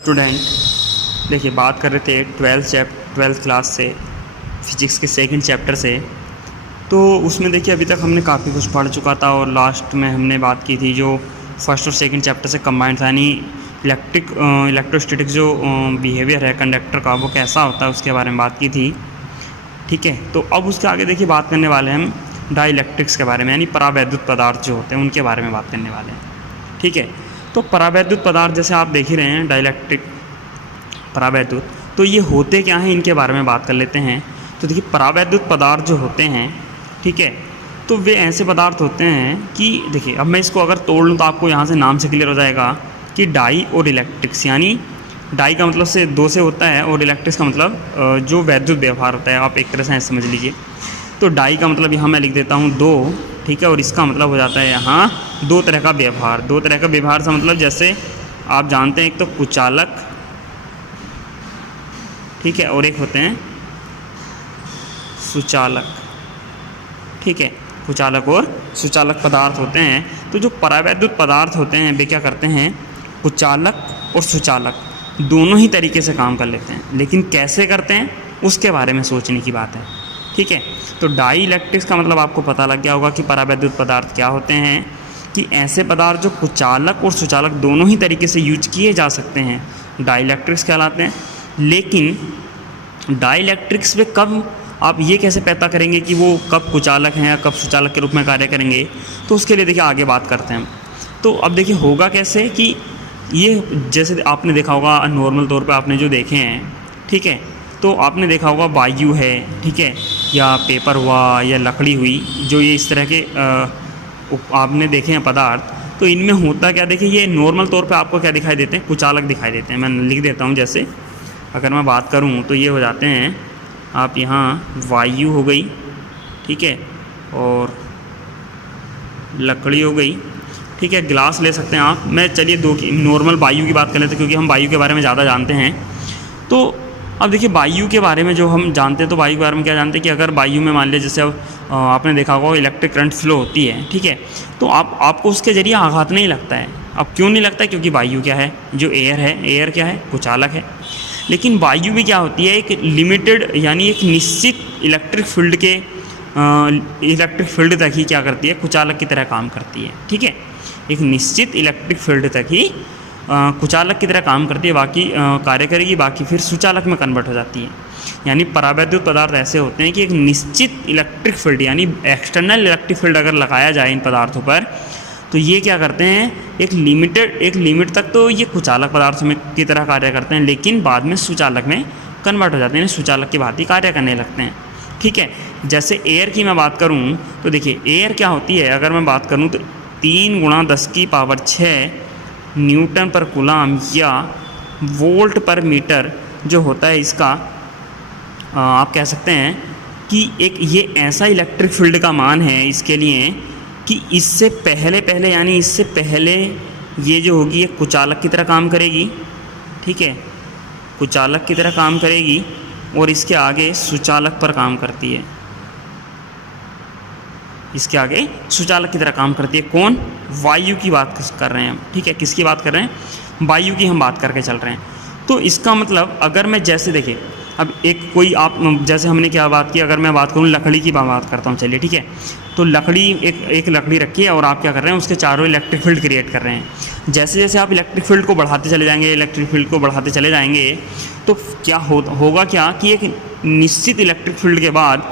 Student देखिए, बात कर रहे थे ट्वेल्थ क्लास से फिजिक्स के सेकंड चैप्टर से। तो उसमें देखिए अभी तक हमने काफ़ी कुछ पढ़ चुका था और लास्ट में हमने बात की थी जो फर्स्ट और सेकंड चैप्टर से कंबाइंड था, यानी इलेक्ट्रोस्टैटिक जो बिहेवियर है कंडक्टर का वो कैसा होता है उसके बारे में बात की थी। ठीक है, तो अब उसके आगे देखिए बात करने वाले हैं हम डाइलेक्ट्रिक्स के बारे में, यानी परावैद्युत पदार्थ जो होते हैं उनके बारे में बात करने वाले हैं। ठीक है, तो परावैद्युत पदार्थ जैसे आप देख ही रहे हैं, डाइलेक्ट्रिक परावैद्युत, तो ये होते क्या हैं इनके बारे में बात कर लेते हैं। तो देखिए परावैद्युत पदार्थ जो होते हैं, ठीक है, तो वे ऐसे पदार्थ होते हैं कि देखिए अब मैं इसको अगर तोड़ लूँ तो आपको यहाँ से नाम से क्लियर हो जाएगा कि डाई और इलेक्ट्रिक्स, यानी डाई का मतलब से दो से होता है और इलेक्ट्रिक्स का मतलब जो वैद्युत व्यवहार होता है, आप एक तरह से ऐसे समझ लीजिए। तो डाई का मतलब यहाँ मैं लिख देता हूँ दो, ठीक है, और इसका मतलब हो जाता है यहाँ दो तरह का व्यवहार। दो तरह का व्यवहार से मतलब जैसे आप जानते हैं एक तो कुचालक, ठीक है, और एक होते हैं सुचालक। ठीक है, कुचालक और सुचालक पदार्थ होते हैं। तो जो परावैद्युत पदार्थ होते हैं वे क्या करते हैं, कुचालक और सुचालक दोनों ही तरीके से काम कर लेते हैं, लेकिन कैसे करते हैं उसके बारे में सोचने की बात है। ठीक है, तो डाई इलेक्ट्रिक्स का मतलब आपको पता लग गया होगा कि परावैद्युत पदार्थ क्या होते हैं, कि ऐसे पदार्थ जो कुचालक और सुचालक दोनों ही तरीके से यूज किए जा सकते हैं, डाई इलेक्ट्रिक्स कहलाते हैं। लेकिन डाई इलेक्ट्रिक्स में कब आप ये कैसे पता करेंगे कि वो कब कुचालक हैं या कब सुचालक के रूप में कार्य करेंगे, तो उसके लिए देखिए आगे बात करते हैं। तो अब देखिए होगा कैसे कि ये जैसे आपने देखा होगा नॉर्मल तौर पे आपने जो देखे हैं, ठीक है, तो आपने देखा होगा वायु है, ठीक है, या पेपर हुआ या लकड़ी हुई, जो ये इस तरह के आपने देखे हैं पदार्थ, तो इनमें होता क्या, देखिए ये नॉर्मल तौर पे आपको क्या दिखाई देते हैं, कुचालक दिखाई देते हैं। मैं लिख देता हूँ, जैसे अगर मैं बात करूँ तो ये हो जाते हैं आप यहाँ वायु हो गई, ठीक है, और लकड़ी हो गई, ठीक है, ग्लास ले सकते हैं आप। मैं चलिए दो की नॉर्मल वायु की बात कर लेते हैं क्योंकि हम वायु के बारे में ज़्यादा जानते हैं। तो अब देखिए वायु के बारे में जो हम जानते हैं, तो वायु के बारे में क्या जानते हैं कि अगर वायु में मान लिया जैसे अब आपने देखा होगा इलेक्ट्रिक करंट फ्लो होती है, ठीक है, तो आपको उसके ज़रिए आघात नहीं लगता है। अब क्यों नहीं लगता है, क्योंकि वायु क्या है, जो एयर है, एयर क्या है, कुचालक है। लेकिन वायु भी क्या होती है, एक लिमिटेड यानी एक निश्चित इलेक्ट्रिक फील्ड तक ही क्या करती है, कुचालक की तरह काम करती है। ठीक है, एक निश्चित इलेक्ट्रिक फील्ड तक ही कुचालक की तरह काम करती है, बाकी कार्य करेगी, बाकी फिर सुचालक में कन्वर्ट हो जाती है। यानी परावैद्युत पदार्थ ऐसे होते हैं कि एक निश्चित इलेक्ट्रिक फील्ड यानी एक्सटर्नल इलेक्ट्रिक फील्ड अगर लगाया जाए इन पदार्थों पर, तो ये क्या करते हैं, एक लिमिट तक तो ये कुचालक पदार्थों में की तरह कार्य करते हैं, लेकिन बाद में सुचालक में कन्वर्ट हो जाते हैं, सुचालक की भांति कार्य करने लगते हैं। ठीक है, जैसे एयर की मैं बात करूँ तो देखिए एयर क्या होती है, अगर मैं बात करूँ तो 3 × 10⁶ न्यूटन पर कूलम या वोल्ट पर मीटर जो होता है इसका, आप कह सकते हैं कि एक ये ऐसा इलेक्ट्रिक फील्ड का मान है इसके लिए कि इससे पहले यानी इससे पहले ये जो होगी ये कुचालक की तरह काम करेगी, ठीक है, कुचालक की तरह काम करेगी, और इसके आगे सुचालक पर काम करती है, इसके आगे सुचालक की तरह काम करती है। कौन, वायु की बात कर रहे हैं हम, ठीक है, किसकी बात कर रहे हैं, वायु की हम बात करके चल रहे हैं। तो इसका मतलब अगर मैं जैसे देखिए अब एक कोई आप जैसे हमने क्या बात की, अगर मैं बात करूँ लकड़ी की बात करता हूँ, चलिए ठीक है, तो लकड़ी एक लकड़ी रखी है और आप क्या कर रहे हैं, उसके चारों इलेक्ट्रिक फील्ड क्रिएट कर रहे हैं। जैसे जैसे आप इलेक्ट्रिक फील्ड को बढ़ाते चले जाएंगे, तो क्या होगा क्या कि एक निश्चित इलेक्ट्रिक फील्ड के बाद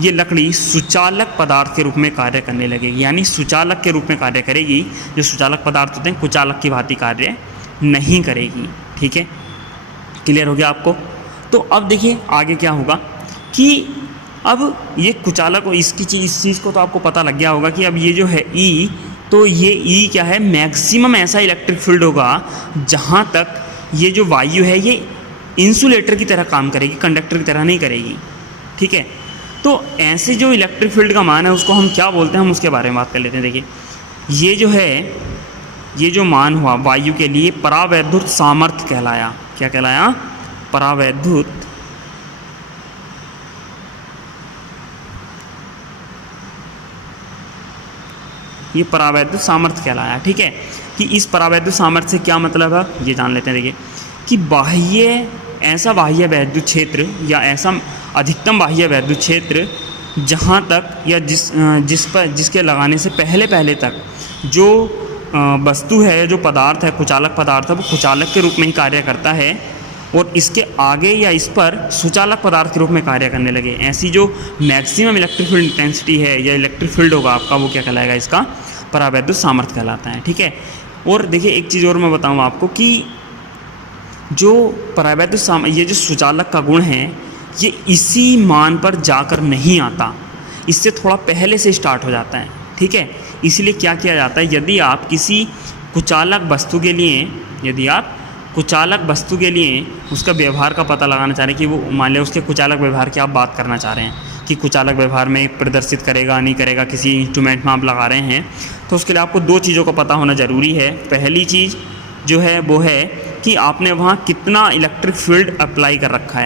ये लकड़ी सुचालक पदार्थ के रूप में कार्य करने लगेगी, यानी सुचालक के रूप में कार्य करेगी। जो सुचालक पदार्थ होते हैं कुचालक की भांति कार्य नहीं करेगी। ठीक है, क्लियर हो गया आपको। तो अब देखिए आगे क्या होगा कि अब ये कुचालक इस चीज़ को तो आपको पता लग गया होगा कि अब ये जो है ई, तो ये ई क्या है, मैक्सिमम ऐसा इलेक्ट्रिक फील्ड होगा जहाँ तक ये जो वायु है ये इंसुलेटर की तरह काम करेगी, कंडक्टर की तरह नहीं करेगी। ठीक है, तो ऐसे जो इलेक्ट्रिक फील्ड का मान है उसको हम क्या बोलते हैं, हम उसके बारे में बात कर लेते हैं। देखिए ये जो है, ये जो मान हुआ वायु के लिए परावैद्युत सामर्थ्य कहलाया। क्या कहलाया, परावैद्युत ये परावैद्युत सामर्थ्य कहलाया। ठीक है, कि इस परावैद्युत सामर्थ्य से क्या मतलब है ये जान लेते हैं। देखिए कि ऐसा बाह्य वैद्युत क्षेत्र या ऐसा अधिकतम बाह्य वैद्युत क्षेत्र जहाँ तक या जिसके लगाने से पहले तक जो वस्तु है, जो पदार्थ है, कुचालक पदार्थ है, वो कुचालक के रूप में ही कार्य करता है और इसके आगे या इस पर सुचालक पदार्थ के रूप में कार्य करने लगे। ऐसी जो मैक्सिमम इलेक्ट्रिक फील्ड इंटेंसिटी है या इलेक्ट्रिक फील्ड होगा आपका, वो क्या कहलाएगा, इसका परावैद्युत सामर्थ्य कहलाता है। ठीक है। और देखिए एक चीज़ और मैं बताऊँ आपको कि जो परावैद्युत ये जो सुचालक का गुण है, ये इसी मान पर जाकर नहीं आता, इससे थोड़ा पहले से स्टार्ट हो जाता है। ठीक है। इसलिए क्या किया जाता है, यदि आप किसी कुचालक वस्तु के लिए उसका व्यवहार का पता लगाना चाह रहे हैं कि वो मान लिया उसके कुचालक व्यवहार की आप बात करना चाह रहे हैं कि कुचालक व्यवहार में प्रदर्शित करेगा नहीं करेगा, किसी इंस्ट्रूमेंट में आप लगा रहे हैं, तो उसके लिए आपको दो चीज़ों का पता होना ज़रूरी है। पहली चीज़ जो है वो है कि आपने वहाँ कितना इलेक्ट्रिक फील्ड अप्लाई कर रखा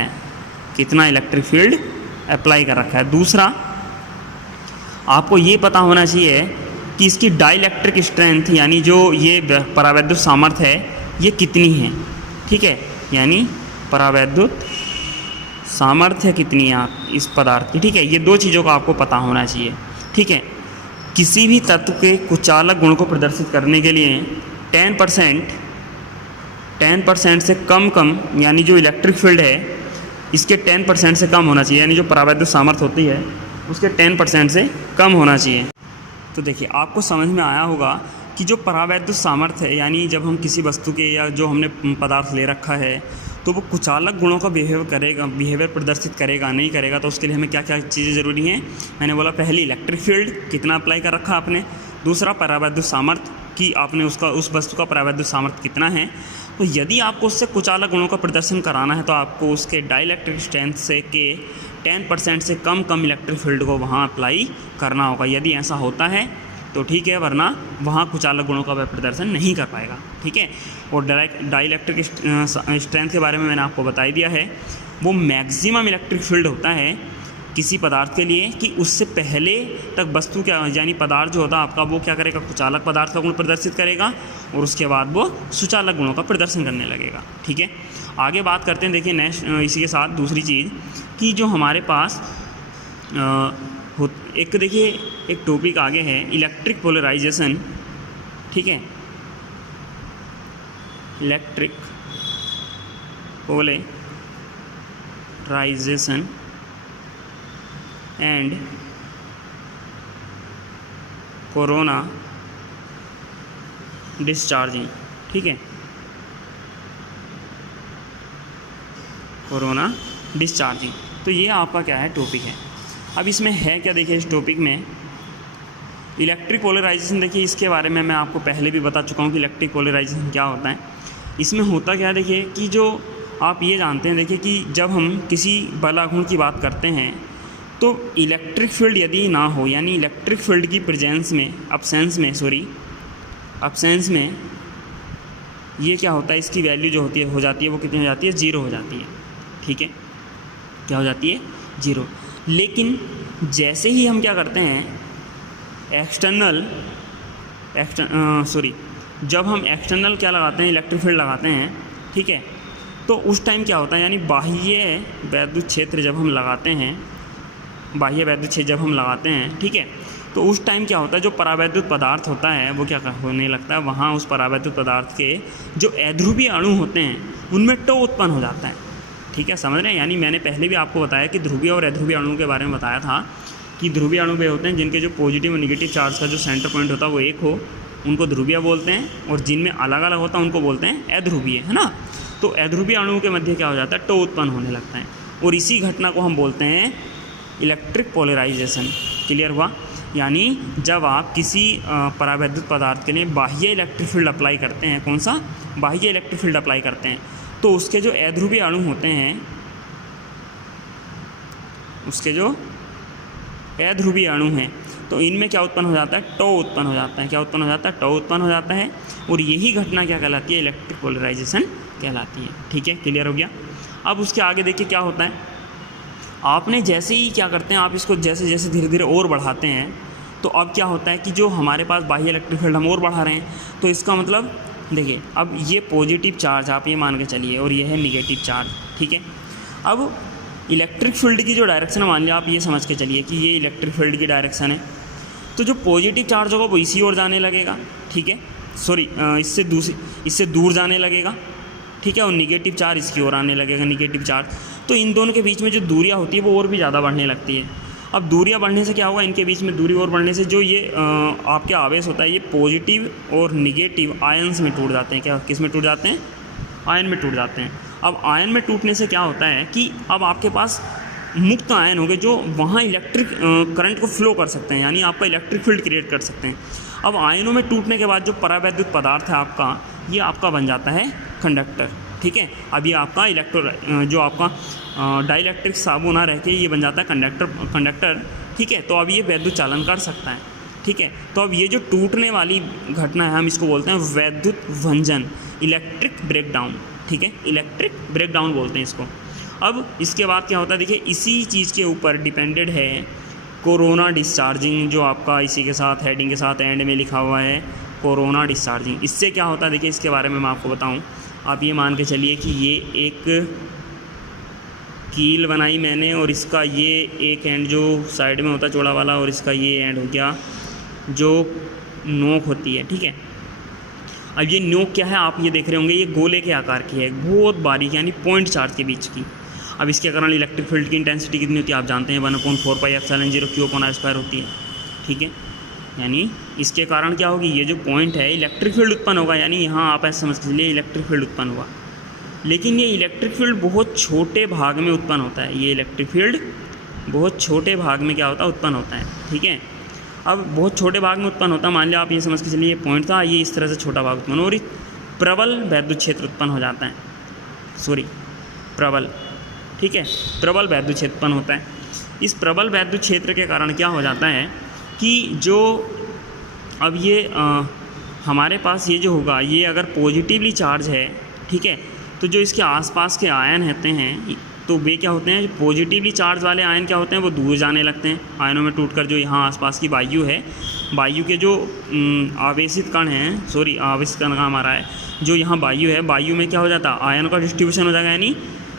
है, दूसरा आपको ये पता होना चाहिए कि इसकी डाइलेक्ट्रिक स्ट्रेंथ यानी जो ये परावैद्युत सामर्थ्य है ये कितनी है। ठीक है। यानी परावैद्युत सामर्थ्य कितनी है इस पदार्थ की। ठीक है। ये दो चीज़ों का आपको पता होना चाहिए। ठीक है। किसी भी तत्व के कुचालक गुण को प्रदर्शित करने के लिए 10% से कम यानी जो इलेक्ट्रिक फील्ड है इसके 10% से कम होना चाहिए, यानी जो परावैद्युत सामर्थ्य होती है उसके 10% से कम होना चाहिए। तो देखिए आपको समझ में आया होगा कि जो परावैद्युत सामर्थ्य है, यानी जब हम किसी वस्तु के या जो हमने पदार्थ ले रखा है तो वो कुचालक गुणों का बिहेवियर प्रदर्शित करेगा नहीं करेगा, तो उसके लिए हमें क्या क्या चीज़ें ज़रूरी हैं। मैंने बोला पहली इलेक्ट्रिक फील्ड कितना अप्लाई कर रखा आपने, दूसरा परावैद्युत सामर्थ्य कि आपने उस वस्तु का परावैद्युत सामर्थ्य कितना है। तो यदि आपको उससे कुचालक गुणों का प्रदर्शन कराना है तो आपको उसके डाइलेक्ट्रिक स्ट्रेंथ से के 10% से कम इलेक्ट्रिक फील्ड को वहाँ अप्लाई करना होगा। यदि ऐसा होता है तो ठीक है, वरना वहाँ कुचालक गुणों का वह प्रदर्शन नहीं कर पाएगा। ठीक है। और डाइलेक्ट्रिक स्ट्रेंथ के बारे में मैंने आपको बता दिया है, वो मैक्सिमम इलेक्ट्रिक फील्ड होता है किसी पदार्थ के लिए कि उससे पहले तक वस्तु क्या यानी पदार्थ जो होता है आपका वो क्या करेगा, कुचालक पदार्थ का गुण प्रदर्शित करेगा और उसके बाद वो सुचालक गुणों का प्रदर्शन करने लगेगा। ठीक है। आगे बात करते हैं। देखिए नेक्स्ट इसी के साथ दूसरी चीज़ कि जो हमारे पास एक टॉपिक आगे है इलेक्ट्रिक पोलराइजेशन। ठीक है। Electric polarisation and corona discharging. ठीक है। कोरोना डिस्चार्जिंग, तो ये आपका क्या है टॉपिक है। अब इसमें है क्या, देखिए इस टॉपिक में इलेक्ट्रिक पोलराइजेशन, देखिए इसके बारे में मैं आपको पहले भी बता चुका हूँ कि इलेक्ट्रिक पोलराइजेशन क्या होता है। इसमें होता क्या है, देखिए कि जो आप ये जानते हैं, देखिए कि जब हम किसी बलागुण की बात करते हैं तो इलेक्ट्रिक फील्ड यदि ना हो, यानी इलेक्ट्रिक फील्ड की प्रेजेंस में अब्सेंस में ये क्या होता है, इसकी वैल्यू जो हो जाती है वो कितनी हो जाती है, 0 हो जाती है। ठीक है। क्या हो जाती है, 0। लेकिन जैसे ही हम क्या करते हैं जब हम एक्सटर्नल क्या लगाते हैं, इलेक्ट्रिक फील्ड लगाते हैं। ठीक है। तो उस टाइम क्या होता है, यानी बाह्य वैद्युत क्षेत्र जब हम लगाते हैं, ठीक है, तो उस टाइम क्या होता है, जो परावैद्युत पदार्थ होता है वो क्या होने लगता है, वहाँ उस परावैद्युत पदार्थ के जो अध्रुवीय अणु होते हैं उनमें टो उत्पन्न हो जाता है। ठीक है, समझ रहे हैं। यानी मैंने पहले भी आपको बताया कि ध्रुवीय और अध्रुवीय अणुओं के बारे में बताया था कि ध्रुवीय अणु वे होते हैं जिनके जो पॉजिटिव और निगेटिव चार्ज का जो सेंटर पॉइंट होता है वो एक हो, उनको ध्रुवीय बोलते हैं, और जिनमें अलग अलग होता है उनको बोलते हैं अध्रुवीय, है ना। तो अध्रुवीय अणुओं के मध्य क्या हो जाता है, टो उत्पन्न होने लगता है, और इसी घटना को हम बोलते हैं इलेक्ट्रिक पोलराइजेशन। क्लियर हुआ। यानी जब आप किसी परावैद्युत पदार्थ के लिए बाह्य इलेक्ट्रिक फील्ड अप्लाई करते हैं, कौन सा बाह्य इलेक्ट्रिक फील्ड अप्लाई करते हैं, तो उसके जो अध्रुवीय अणु होते हैं, उसके जो अध्रुवीय अणु हैं, तो इनमें क्या उत्पन्न हो जाता है, टो उत्पन्न हो जाता है। क्या उत्पन्न हो जाता है, टो उत्पन्न हो जाता है, और यही घटना क्या कहलाती है, इलेक्ट्रिक पोलराइजेशन कहलाती है। ठीक है, क्लियर हो गया। अब उसके आगे देखिए क्या होता है, आपने जैसे ही क्या करते हैं, आप इसको जैसे जैसे धीरे धीरे और बढ़ाते हैं, तो अब क्या होता है कि जो हमारे पास बाह्य इलेक्ट्रिक फील्ड हम और बढ़ा रहे हैं, तो इसका मतलब देखिए अब ये पॉजिटिव चार्ज आप ये मान के चलिए और ये है निगेटिव चार्ज, ठीक है। अब इलेक्ट्रिक फील्ड की जो डायरेक्शन है, मान लिया आप ये समझ के चलिए कि ये इलेक्ट्रिक फील्ड की डायरेक्शन है, तो जो पॉजिटिव चार्ज होगा वो इसी ओर जाने लगेगा, ठीक है, सॉरी इससे दूर जाने लगेगा, ठीक है, और निगेटिव चार्ज इसकी ओर आने लगेगा, निगेटिव चार्ज। तो इन दोनों के बीच में जो दूरियाँ होती है वो और भी ज़्यादा बढ़ने लगती है। अब दूरियाँ बढ़ने से क्या होगा, इनके बीच में दूरी और बढ़ने से जो ये आपके आवेश होता है ये पॉजिटिव और निगेटिव आयन्स में टूट जाते हैं। क्या किस में टूट जाते हैं? आयन में टूट जाते हैं। अब आयन में टूटने से क्या होता है कि अब आपके पास मुक्त आयन होंगे जो वहाँ इलेक्ट्रिक करंट को फ्लो कर सकते हैं, यानी आपका इलेक्ट्रिक फील्ड क्रिएट कर सकते हैं। अब आयनों में टूटने के बाद जो परावैद्युत पदार्थ है आपका, ये आपका बन जाता है कंडक्टर, ठीक है। अब ये आपका जो आपका डाइइलेक्ट्रिक साबुन रह के ये बन जाता है कंडक्टर, ठीक है। तो अब ये वैद्युत चालन कर सकता है, ठीक है। तो अब ये जो टूटने वाली घटना है हम इसको बोलते हैं वैद्युत भंजन, इलेक्ट्रिक ब्रेकडाउन, ठीक है, इलेक्ट्रिक ब्रेकडाउन बोलते हैं इसको। अब इसके बाद क्या होता है, देखिए इसी चीज़ के ऊपर डिपेंडेड है कोरोना डिस्चार्जिंग, जो आपका इसी के साथ हेडिंग के साथ एंड में लिखा हुआ है कोरोना डिस्चार्जिंग। इससे क्या होता है, देखिए इसके बारे में मैं आपको बताऊं। आप ये मान के चलिए कि ये एक कील बनाई मैंने और इसका ये एक एंड जो साइड में होता है चौड़ा वाला, और इसका ये एंड हो गया जो नोक होती है, ठीक है। अब ये नोक क्या है, आप ये देख रहे होंगे ये गोले के आकार की है, बहुत बारीक, यानी पॉइंट चार्ज के बीच की। अब इसके कारण इलेक्ट्रिक फील्ड की इंटेंसिटी कितनी होती है आप जानते हैं, 1/4πε0 Q/r² होती है, ठीक है। यानी इसके कारण क्या होगी, ये जो पॉइंट है इलेक्ट्रिक फील्ड उत्पन्न होगा, यानी यहाँ आप ऐसे समझ के चलिए इलेक्ट्रिक फील्ड उत्पन्न हुआ। लेकिन ये इलेक्ट्रिक फील्ड बहुत छोटे भाग में उत्पन्न होता है, ये इलेक्ट्रिक फील्ड बहुत छोटे भाग में क्या होता है, उत्पन्न होता है, ठीक है। अब बहुत छोटे भाग में उत्पन्न होता है, मान लिया आप ये समझ के चलिए ये पॉइंट था, ये इस तरह से छोटा भाग उत्पन्न और प्रबल वैद्युत क्षेत्र उत्पन्न हो जाता है, प्रबल, ठीक है, प्रबल वैद्युत क्षेत्र उत्पन्न होता है। इस प्रबल वैद्युत क्षेत्र के कारण क्या हो जाता है कि जो अब ये हमारे पास ये जो होगा, ये अगर पॉजिटिवली चार्ज है, ठीक है, तो जो इसके आसपास के आयन होते हैं तो वे क्या होते हैं, पॉजिटिवली चार्ज वाले आयन क्या होते हैं, वो दूर जाने लगते हैं आयनों में टूटकर। जो यहाँ आसपास की वायु है, वायु के जो आवेशित कण हैं, आवेशित कण का हमारा है, जो यहाँ वायु है, वायु में क्या हो जाता है, आयनों का डिस्ट्रीब्यूशन हो जाएगा, यानी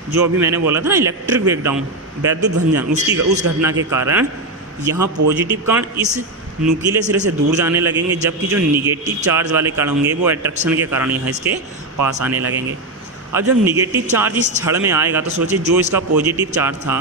जो अभी मैंने बोला था ना इलेक्ट्रिक ब्रेकडाउन, वैद्युत भंजन, उस घटना के कारण यहाँ पॉजिटिव कण इस नुकीले सिरे से दूर जाने लगेंगे, जबकि जो निगेटिव चार्ज वाले कण होंगे वो अट्रैक्शन के कारण यहाँ इसके पास आने लगेंगे। अब जब निगेटिव चार्ज इस छड़ में आएगा तो सोचिए जो इसका पॉजिटिव चार्ज था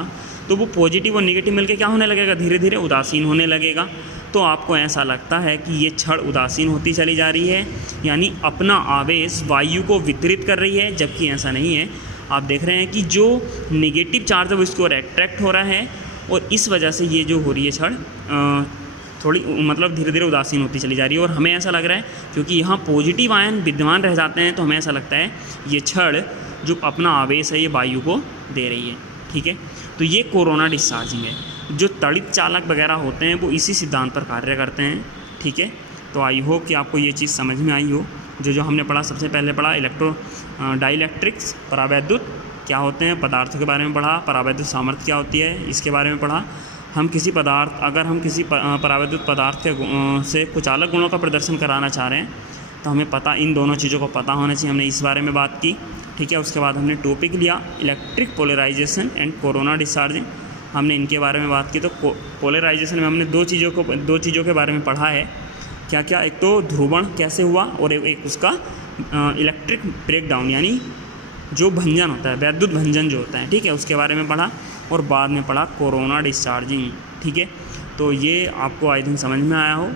तो वो पॉजिटिव और निगेटिव मिलकर क्या होने लगेगा, धीरे धीरे उदासीन होने लगेगा। तो आपको ऐसा लगता है कि ये छड़ उदासीन होती चली जा रही है, यानी अपना आवेश वायु को वितरित कर रही है, जबकि ऐसा नहीं है। आप देख रहे हैं कि जो निगेटिव चार्ज है वो इसकी ओर अट्रैक्ट हो रहा है और इस वजह से ये जो हो रही है छड़ थोड़ी मतलब धीरे धीरे उदासीन होती चली जा रही है। और हमें ऐसा लग रहा है क्योंकि यहाँ पॉजिटिव आयन विद्यमान रह जाते हैं तो हमें ऐसा लगता है ये छड़ जो अपना आवेश है ये वायु को दे रही है, ठीक है। तो ये कोरोना डिस्चार्जिंग है। जो तड़ित चालक वगैरह होते हैं वो इसी सिद्धांत पर कार्य करते हैं, ठीक है। तो आई होप कि आपको ये चीज़ समझ में आई हो। जो हमने पढ़ा, सबसे पहले पढ़ा डाइइलेक्ट्रिक्स, परावैद्युत क्या होते हैं, पदार्थों के बारे में पढ़ा, परावैद्युत सामर्थ्य क्या होती है इसके बारे में पढ़ा। अगर हम किसी परावैद्युत पदार्थ के से कुछ अलग गुणों का प्रदर्शन कराना चाह रहे हैं तो हमें इन दोनों चीज़ों को पता होना चाहिए। हमने इस बारे में बात की, ठीक है। उसके बाद हमने टॉपिक लिया electric polarisation and corona discharging, हमने इनके बारे में बात की। तो पोलराइजेशन में हमने दो चीज़ों के बारे में पढ़ा है, क्या क्या, एक तो ध्रुवण कैसे हुआ और एक उसका इलेक्ट्रिक ब्रेकडाउन, यानी जो भंजन होता है, वैद्युत भंजन जो होता है, ठीक है, उसके बारे में पढ़ा। और बाद में पढ़ा कोरोना डिस्चार्जिंग, ठीक है। तो ये आपको आई थिंक समझ में आया हो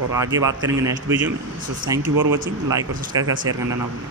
और आगे बात करेंगे नेक्स्ट वीडियो में। So thank you for watching, like और सब्सक्राइब का शेयर करना ना भूलें।